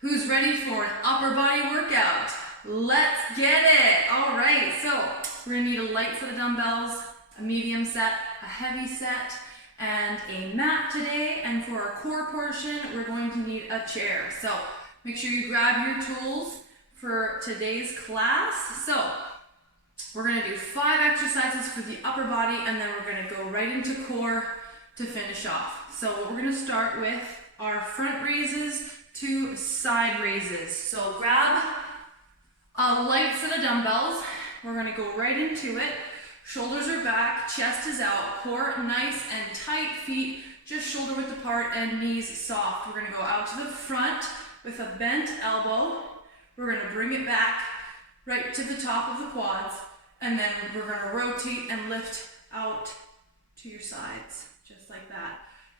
Who's ready for an upper body workout? Let's get it. All right, so we're gonna need a light set of dumbbells, a medium set, a heavy set, and a mat today. And for our core portion, we're going to need a chair. So make sure you grab your tools for today's class. So we're gonna do 5 exercises for the upper body, and then we're gonna go right into core to finish off. So we're gonna start with our front raises to side raises. So grab a light set of dumbbells. We're gonna go right into it. Shoulders are back, chest is out, core nice and tight, feet just shoulder width apart and knees soft. We're gonna go out to the front with a bent elbow. We're gonna bring it back right to the top of the quads, and then we're gonna rotate and lift out to your sides, just like that.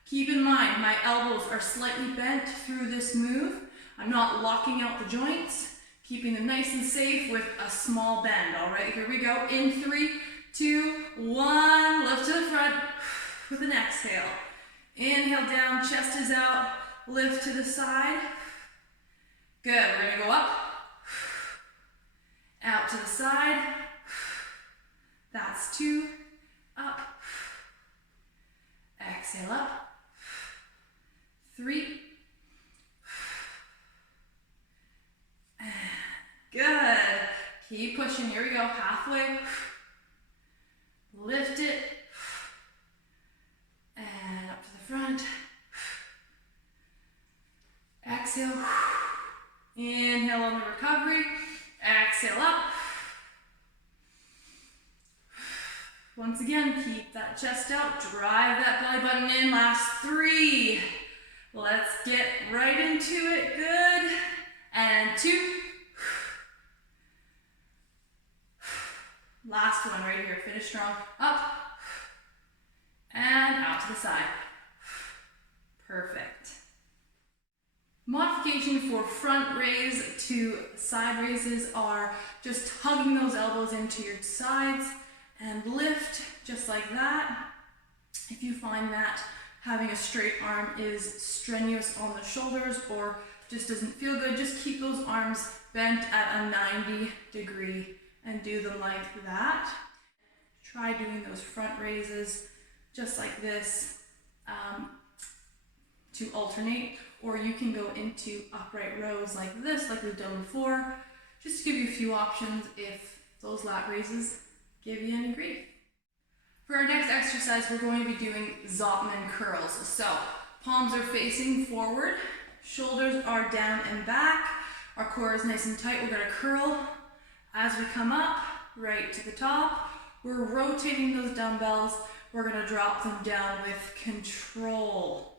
Keep in mind, my elbows are slightly bent through this move. I'm not locking out the joints, keeping them nice and safe with a small bend. All right, here we go. In 3, 2, 1, lift to the front with an exhale. Inhale down, chest is out, lift to the side. Good, we're gonna go up, out to the side. That's 2, up, exhale up. 3, and good. Keep pushing, here we go, halfway. Lift it, and up to the front. Exhale, inhale on the recovery, exhale up. Once again, keep that chest out, drive that belly button in, last 3. Let's get right into it, good. And 2. Last one right here, finish strong, up, and out to the side. Perfect. Modification for front raise to side raises are just hugging those elbows into your sides and lift just like that. If you find that having a straight arm is strenuous on the shoulders or just doesn't feel good, just keep those arms bent at a 90-degree and do them like that. Try doing those front raises just like this to alternate, or you can go into upright rows like this, like we've done before, just to give you a few options if those lat raises give you any grief. For our next exercise, we're going to be doing Zotman Curls. So palms are facing forward, shoulders are down and back, our core is nice and tight. We're going to curl as we come up, right to the top. We're rotating those dumbbells. We're going to drop them down with control,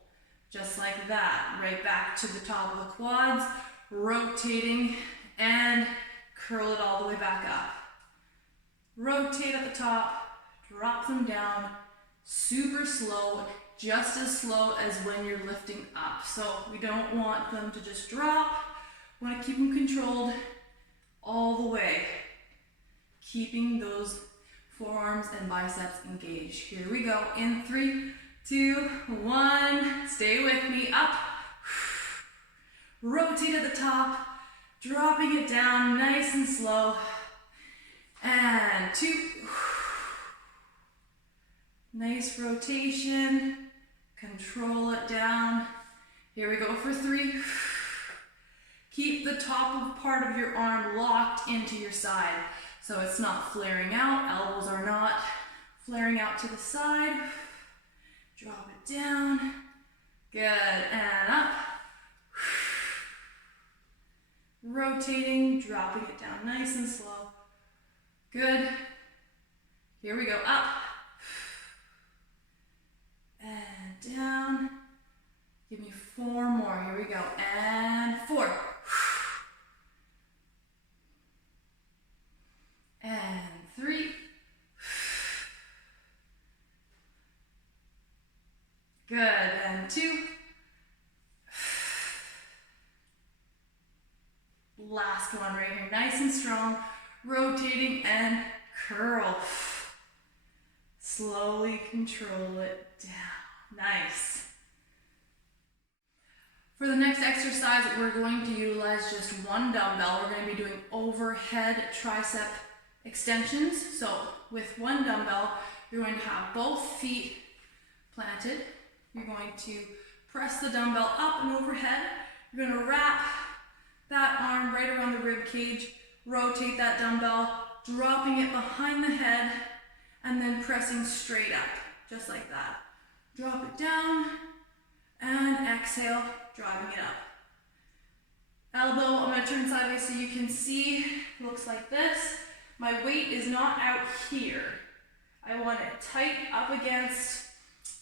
just like that, right back to the top of the quads, rotating and curl it all the way back up. Rotate at the top, drop them down, super slow, just as slow as when you're lifting up. So we don't want them to just drop, we want to keep them controlled all the way, keeping those forearms and biceps engaged. Here we go, in 3, 2, 1, stay with me, up, rotate at the top, dropping it down nice and slow, and 2, nice rotation, control it down. Here we go for 3. Keep the top of part of your arm locked into your side so it's not flaring out, elbows are not flaring out to the side. Drop it down, good, and up. Rotating, dropping it down nice and slow. Good. Here we go, up. And down. Give me 4 more, here we go, and 4. And 3. Good, and 2. Last one right here, nice and strong. Rotating and curl. Slowly control it down. Nice. For the next exercise, we're going to utilize just one dumbbell. We're going to be doing overhead tricep extensions. So with one dumbbell, you're going to have both feet planted. You're going to press the dumbbell up and overhead. You're going to wrap that arm right around the rib cage, rotate that dumbbell, dropping it behind the head, and then pressing straight up, just like that. Drop it down, and exhale, driving it up. Elbow, I'm going to turn sideways so you can see, looks like this. My weight is not out here. I want it tight up against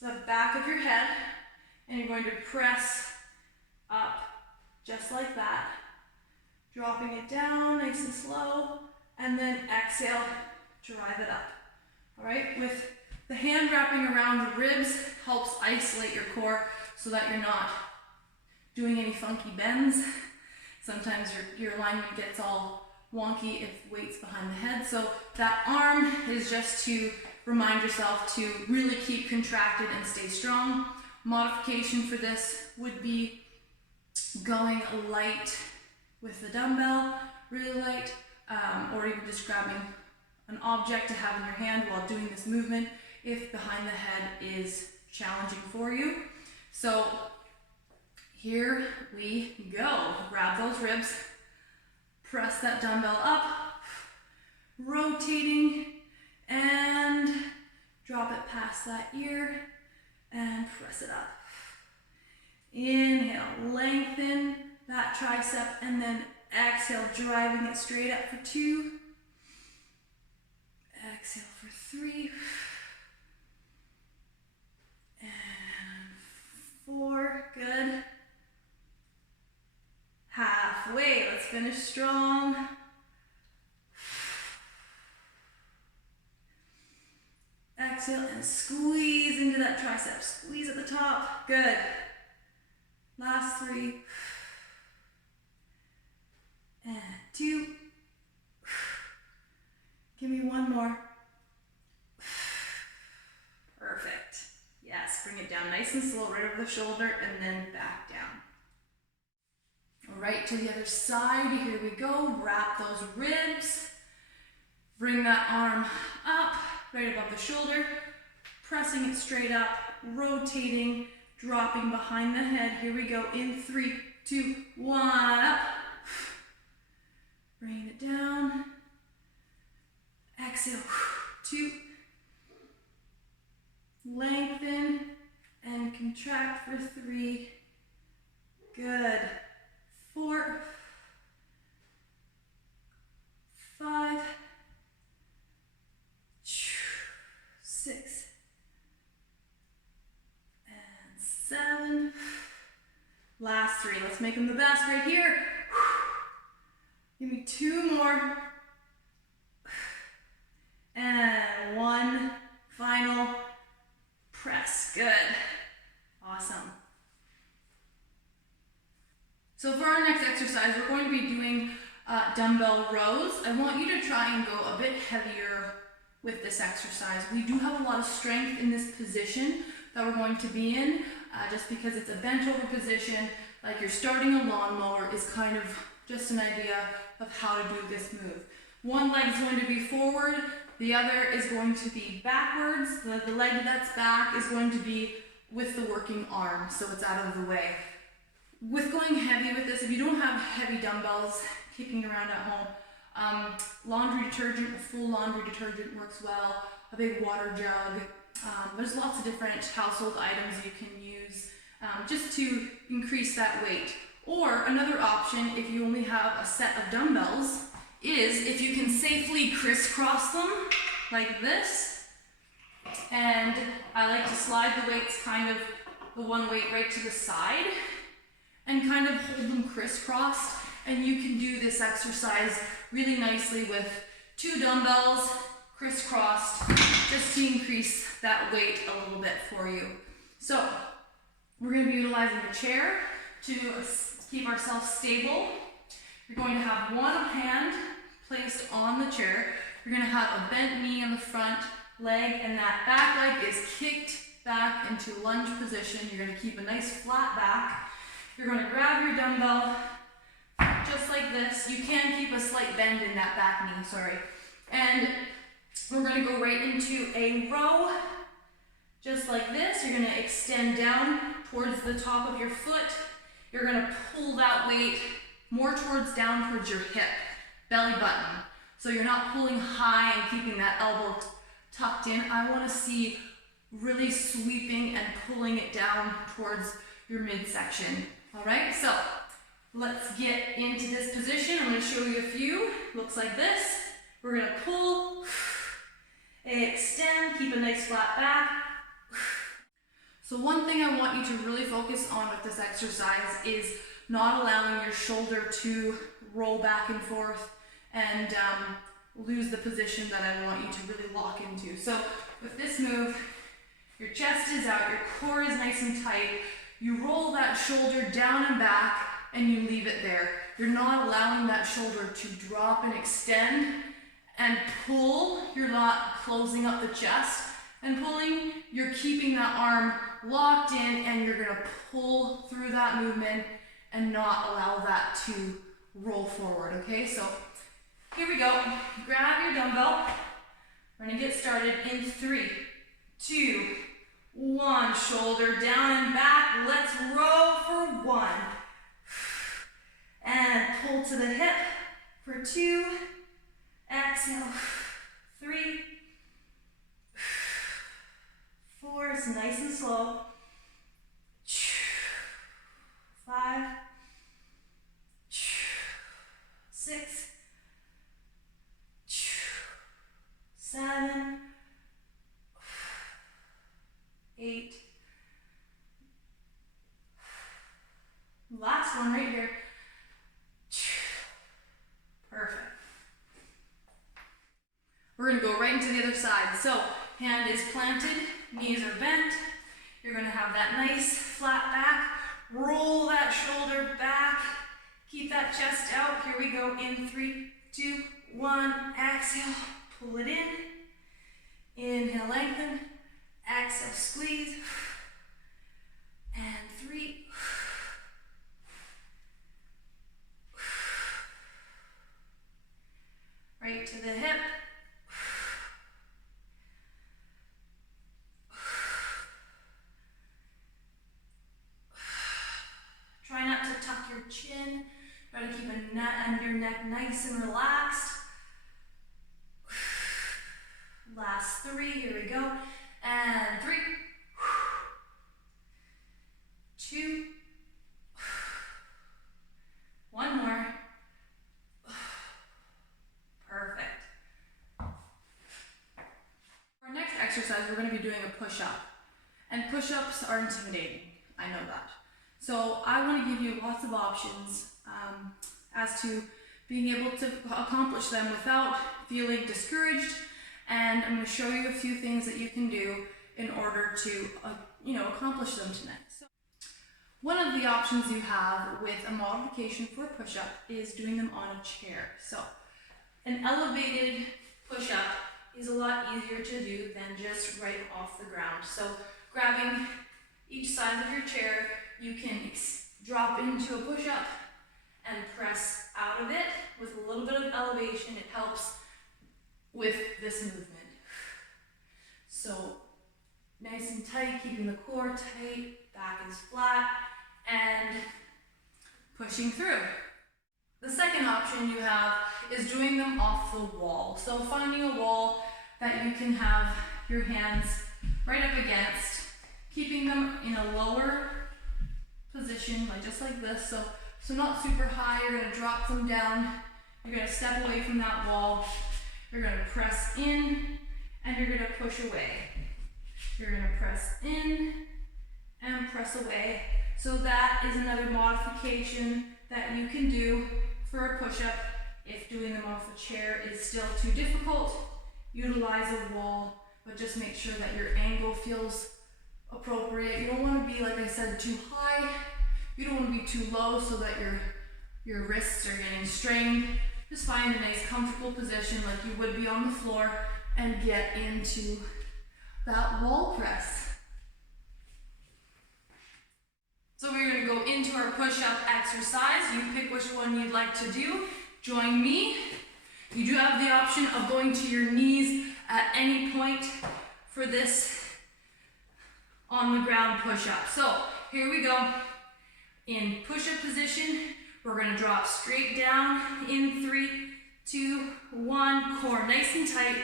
the back of your head, and you're going to press up, just like that. Dropping it down, nice and slow, and then exhale, drive it up. All right, with the hand wrapping around the ribs helps isolate your core so that you're not doing any funky bends. Sometimes your alignment gets all wonky if weight's behind the head. So that arm is just to remind yourself to really keep contracted and stay strong. Modification for this would be going light with the dumbbell, really light, or even just grabbing an object to have in your hand while doing this movement if behind the head is challenging for you. So here we go. Grab those ribs, press that dumbbell up, rotating, and drop it past that ear and press it up. Inhale, lengthen that tricep, and then exhale, driving it straight up for 2. Exhale for 3. And 4, good. Halfway, let's finish strong. Exhale and squeeze into that tricep. Squeeze at the top, good. Last 3. And 2. Give me 1 more. Perfect. Yes, bring it down nice and slow, right over the shoulder, and then back down. All right, to the other side, here we go. Wrap those ribs. Bring that arm up, right above the shoulder, pressing it straight up, rotating, dropping behind the head. Here we go, in 3, 2, 1, up. Bring it down. Exhale, 2. Lengthen and contract for 3. Good. 4, 5, 6, and 7. Last 3. Let's make them the best right here. Give me 2 more. And 1 final press. Good. Awesome. So for our next exercise, we're going to be doing dumbbell rows. I want you to try and go a bit heavier with this exercise. We do have a lot of strength in this position that we're going to be in, just because it's a bent over position, like you're starting a lawnmower is kind of just an idea of how to do this move. One leg is going to be forward, the other is going to be backwards. The leg that's back is going to be with the working arm, so it's out of the way. With going heavy with this, if you don't have heavy dumbbells kicking around at home, laundry detergent, a full laundry detergent works well, a big water jug. There's lots of different household items you can use just to increase that weight. Or another option, if you only have a set of dumbbells, is if you can safely crisscross them like this. And I like to slide the weights kind of the one weight right to the side and kind of hold them crisscrossed. And you can do this exercise really nicely with 2 dumbbells crisscrossed just to increase that weight a little bit for you. So we're going to be utilizing the chair to keep ourselves stable. You're going to have one hand placed on the chair. You're going to have a bent knee on the front leg, and that back leg is kicked back into lunge position. You're going to keep a nice flat back, You're going to grab your dumbbell just like this. You can keep a slight bend in that back knee, sorry. And we're going to go right into a row, just like this. You're going to extend down towards the top of your foot. You're going to pull that weight more down towards your hip, belly button. So you're not pulling high and keeping that elbow tucked in. I want to see really sweeping and pulling it down towards your midsection. All right, so let's get into this position. I'm going to show you a few. Looks like this. We're going to pull, extend, keep a nice flat back. So one thing I want you to really focus on with this exercise is not allowing your shoulder to roll back and forth and lose the position that I want you to really lock into. So with this move, your chest is out, your core is nice and tight. You roll that shoulder down and back and you leave it there. You're not allowing that shoulder to drop and extend and pull. You're not closing up the chest and pulling. You're keeping that arm locked in and you're gonna pull through that movement and not allow that to roll forward, okay? So here we go. Grab your dumbbell. We're gonna get started in 3, 2, 1. Shoulder down and back. Let's row for 1. And pull to the hip for 2. Exhale. 3, 4. It's nice and slow. 5, 6, 7, 8. Last one right here. Perfect. We're going to go right into the other side. So hand is planted, knees are bent. You're going to have that nice flat back. Roll that shoulder back. Keep that chest out. Here we go in 3, 2, 1. Exhale. Pull it in. Inhale, lengthen. Exhale, squeeze. And 3. Right to the hip. Try not to tuck your chin. Try to keep your neck nice and relaxed. Last 3, here we go. And 3, 2, 1 more. Perfect. For our next exercise, we're going to be doing a push-up. And push-ups are intimidating. I know that. So I want to give you lots of options as to being able to accomplish them without feeling discouraged. And I'm going to show you a few things that you can do in order to, accomplish them tonight. So one of the options you have with a modification for a push-up is doing them on a chair. So an elevated push-up is a lot easier to do than just right off the ground. So grabbing each side of your chair, you can drop into a push-up and press out of it with a little bit of elevation. It helps with this movement. So nice and tight, keeping the core tight, back is flat, and pushing through. The second option you have is doing them off the wall. So finding a wall that you can have your hands right up against, keeping them in a lower position, just like this. So not super high. You're going to drop them down. You're going to step away from that wall. You're going to press in and you're going to push away. You're going to press in and press away. So that is another modification that you can do for a push-up. If doing them off a chair is still too difficult, utilize a wall, but just make sure that your angle feels appropriate. You don't want to be, like I said, too high. You don't want to be too low so that your wrists are getting strained. Just find a nice comfortable position like you would be on the floor and get into that wall press. So we're going to go into our push-up exercise. You pick which one you'd like to do. Join me. You do have the option of going to your knees at any point for this on the ground push-up. So here we go. In push-up position, we're going to drop straight down in 3, 2, 1. Core nice and tight.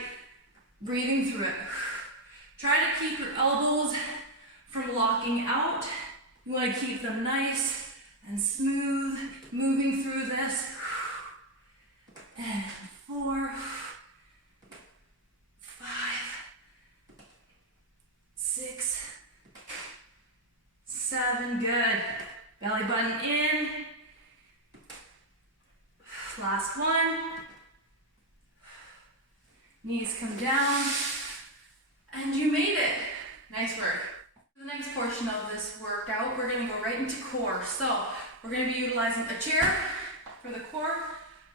Breathing through it. Try to keep your elbows from locking out. You want to keep them nice and smooth, moving through this. And 4, 5, 6, 7, good. Belly button in. Last one. Knees come down. And you made it. Nice work. For the next portion of this workout, we're going to go right into core. So we're going to be utilizing a chair for the core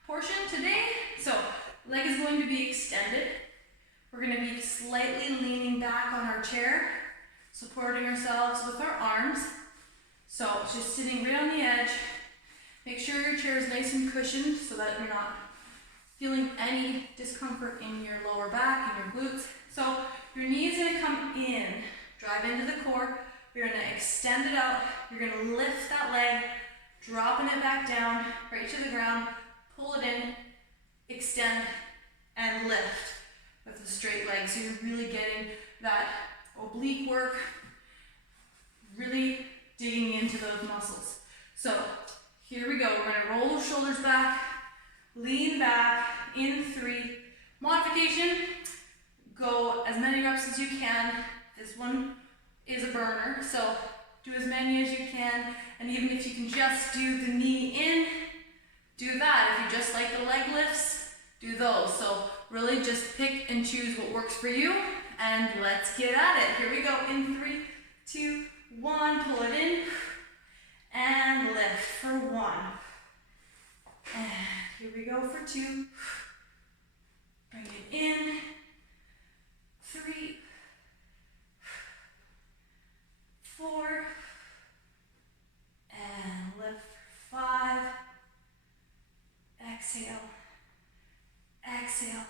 portion today. So leg is going to be extended. We're going to be slightly leaning back on our chair, supporting ourselves with our arms. So just sitting right on the edge. Make sure your chair is nice and cushioned so that you're not feeling any discomfort in your lower back and your glutes. So your knee is going to come in, drive into the core. You're going to extend it out. You're going to lift that leg, dropping it back down, right to the ground. Pull it in, extend, and lift with the straight leg. So you're really getting that oblique work, really digging into those muscles. So here we go. We're going to roll those shoulders back, lean back in 3. Modification, go as many reps as you can. This one is a burner, so do as many as you can. And even if you can just do the knee in, do that. If you just like the leg lifts, do those. So really just pick and choose what works for you, and let's get at it. Here we go. In 3, 2, 1. Pull it in and lift for 1. And here we go for 2. Bring it in. 3, 4, and lift for 5. Exhale, exhale,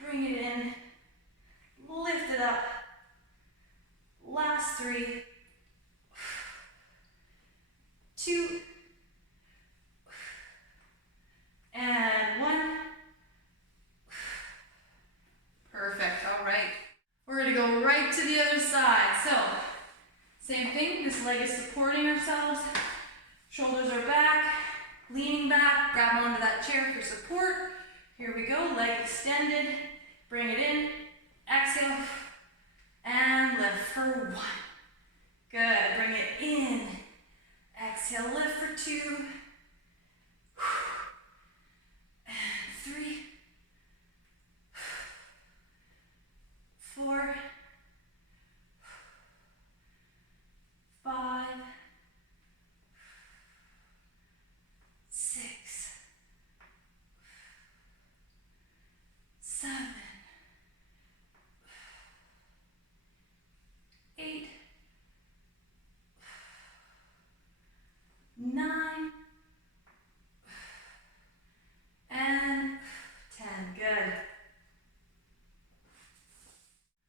bring it in, lift it up. Last 3, 2, and 1. Perfect, all right. We're gonna go right to the other side. So, same thing, this leg is supporting ourselves. Shoulders are back, leaning back, grab onto that chair for support. Here we go, leg extended, bring it in, exhale, and lift for 1. Good, bring it in, exhale, lift for 2, and 3, 4, 5, 6, 7, 8, 9, and 10. Good.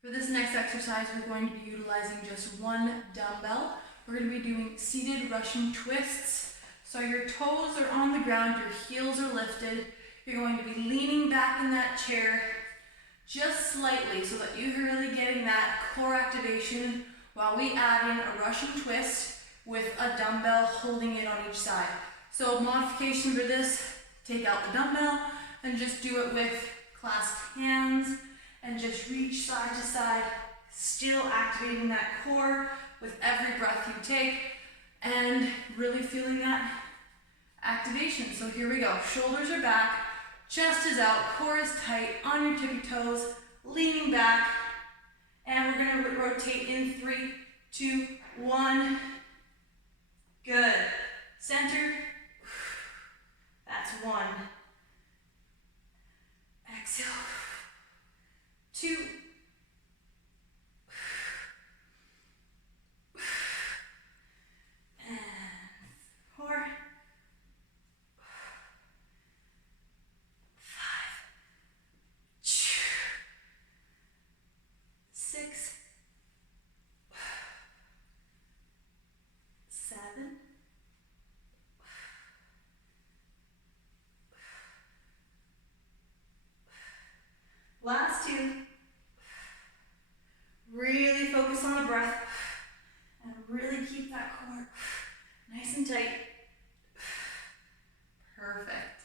For this next exercise, we're going to be utilizing just one dumbbell. We're going to be doing seated Russian twists. So your toes are on the ground, your heels are lifted. You're going to be leaning back in that chair just slightly so that you're really getting that core activation while we add in a Russian twist with a dumbbell holding it on each side. So modification for this, take out the dumbbell and just do it with clasped hands and just reach side to side, still activating that core with every breath you take and really feeling that activation. So here we go. Shoulders are back, chest is out, core is tight, on your tippy toes, leaning back, and we're going to rotate in 3, 2, 1. Good. Center. That's 1. Exhale. 2. 3. Nice and tight. Perfect.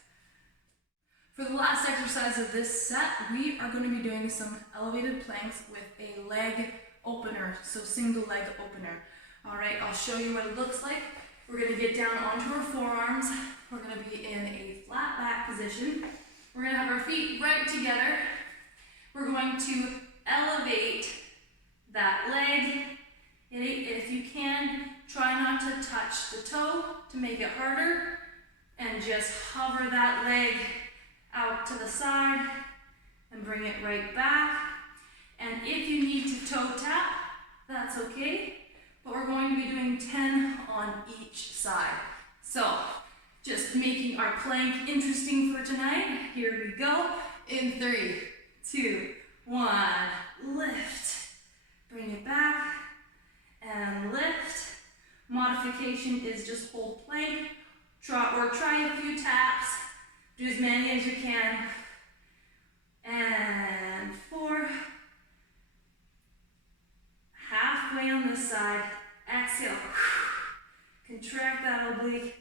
For the last exercise of this set, we are going to be doing some elevated planks with a leg opener, so single leg opener. All right, I'll show you what it looks like. We're going to get down onto our forearms. We're going to be in a flat back position. We're going to have our feet right together. We're going to elevate that leg. If you can, try not to touch the toe to make it harder, and just hover that leg out to the side and bring it right back. And if you need to toe tap, that's okay, but we're going to be doing 10 on each side. So just making our plank interesting for tonight. Here we go. In 3, 2, 1, lift. Bring it back and lift. Modification is just hold plank, try a few taps. Do as many as you can. And 4. Halfway on this side. Exhale. Contract that oblique.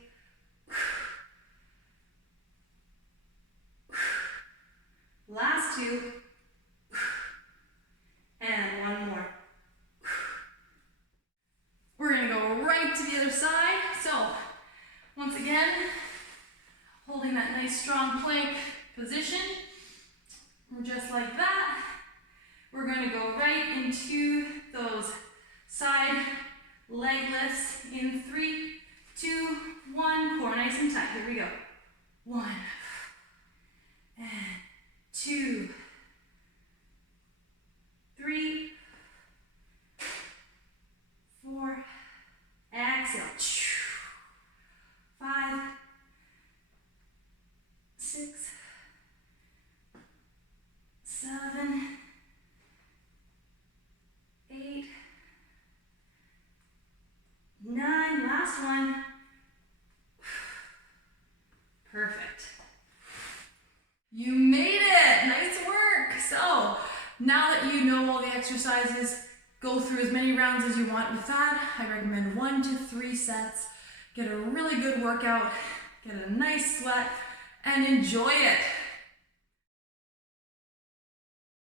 Last 2. And 1 more. We're going to go right to the other side. So, once again, holding that nice strong plank position. We're just like that. We're going to go right into those side leg lifts in 3, 2, 1. Core nice and tight. Here we go. 1 and 2, 3, 4. Exhale. 5, 6, 7, 8, 9. Last one. Perfect. You made it. Nice work. So now that you know all the exercises, go through as many rounds as you want with that. I recommend 1 to 3 sets. Get a really good workout, get a nice sweat, and enjoy it.